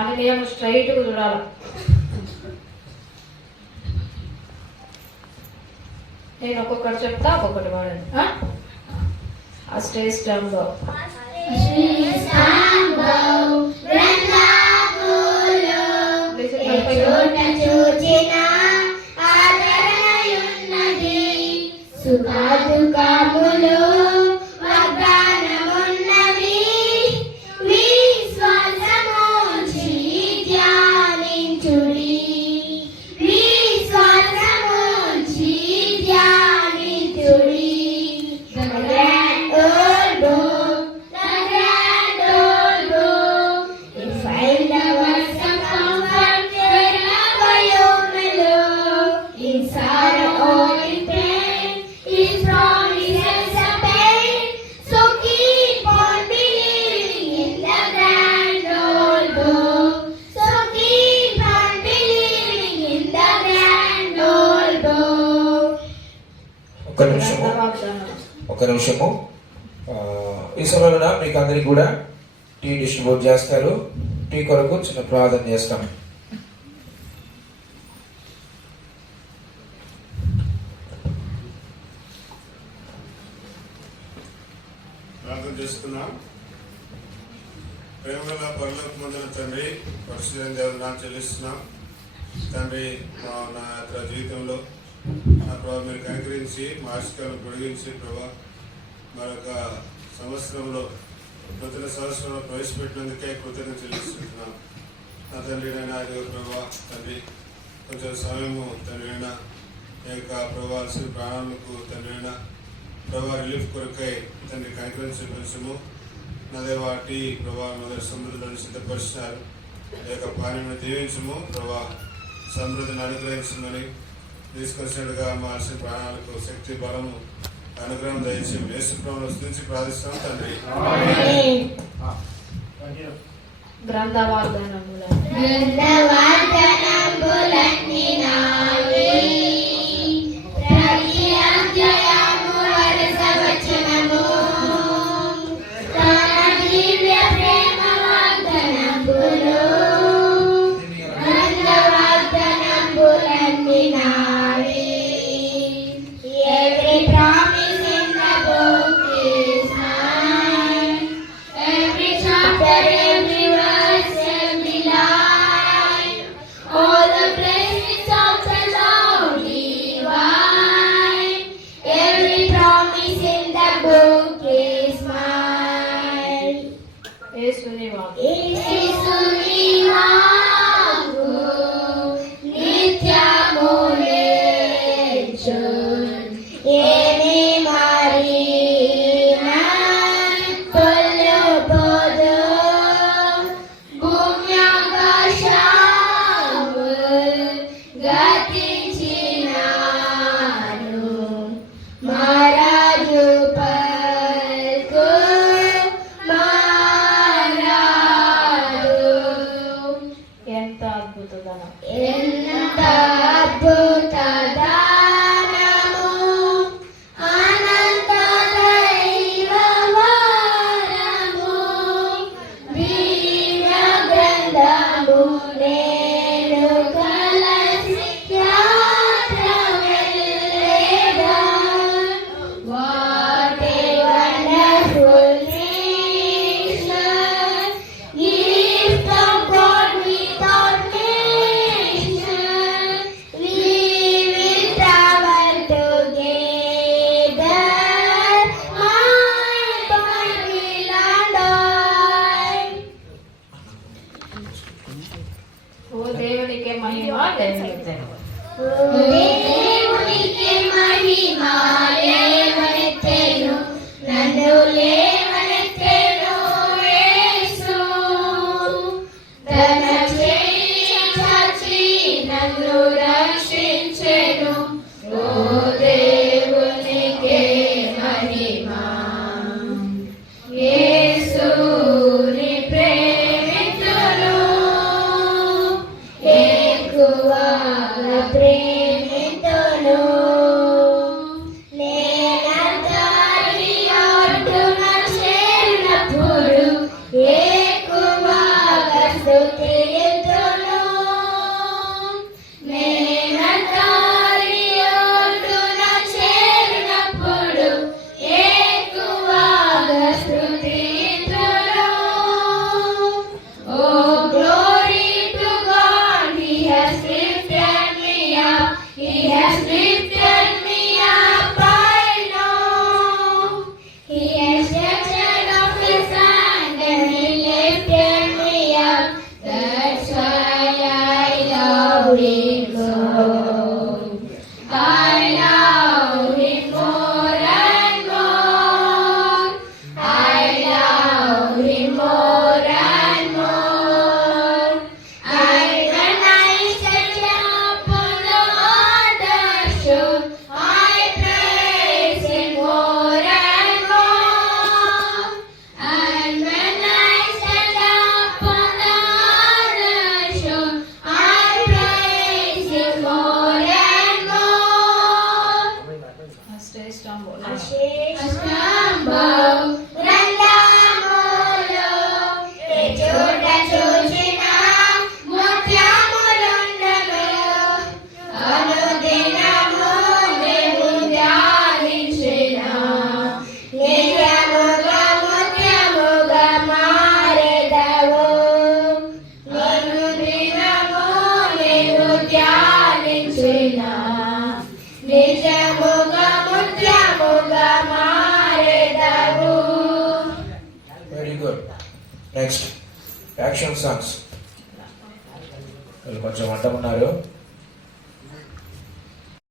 అని నేను స్ట్రైట్గా చూడాలి. నేను ఒక్కొక్కటి చెప్తా, ఒక్కొక్కటి వాడండి. ఆ స్టేజ్ టైంలో ఒక నిమిషము. ఈ సమయంలో మీకు అందరికి కూడా టీ డిస్ట్రిబ్యూట్ చేస్తారు. టీ కొరకు చిన్న ప్రార్థన చేస్తాం. ప్రార్థన చేసుకున్నాం. ప్రేమగల పరలోక మందున తండ్రి, పరిశుద్ధ దేవుని చెల్లిస్తున్నాం తండ్రి. నా యొక్క జీవితంలో నా ప్రభావ మీరు కనికరించి మా ఆశకాలను పొడిగించి ప్రభా మరొక సంవత్సరంలో నూతన సంవత్సరంలో ప్రవేశపెట్టినందుకే కృతజ్ఞత చెల్లిస్తున్నాం. నా తండ్రి నైనా అది ప్రభా తండ్రి కొంచెం సమయము తండ్రి అయినా ఈ యొక్క ప్రభావాల్సిన ప్రాణాలకు తండ్రి అయినా ప్రభా రిలీఫ్ కొరకై తండ్రి కనికరించి చూపించము. నదే వాటి ప్రభా మొదటి సమృద్ధిని సిద్ధపరిచినారు. ఈ యొక్క పానీని దీవించము ప్రభా, సమృద్ధిని అనుగ్రహించమని తీసుకొచ్చినట్టుగా మార్చిన ప్రాణాలకు శక్తి బలము అనుగ్రహం దయచేసి యేసు ప్రభువును స్తుతించి ప్రార్థిస్తాం తండ్రి. Today action songs. వీళ్ళు కొంచెం వంట ఉన్నారు.